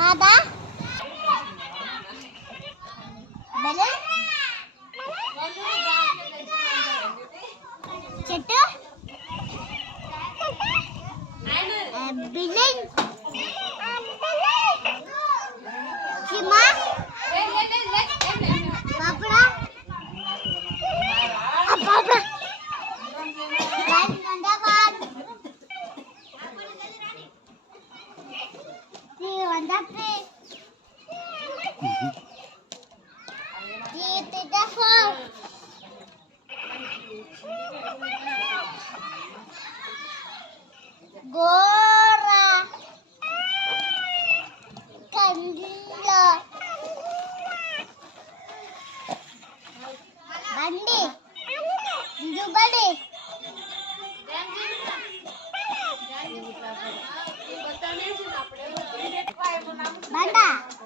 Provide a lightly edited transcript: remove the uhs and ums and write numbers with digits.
ada balloon చెట్టు బిల్డింగ్ చిమా పాపడా పాపడా ధన్యవాద వందపే Gora Kandila Bandi Jubali Banda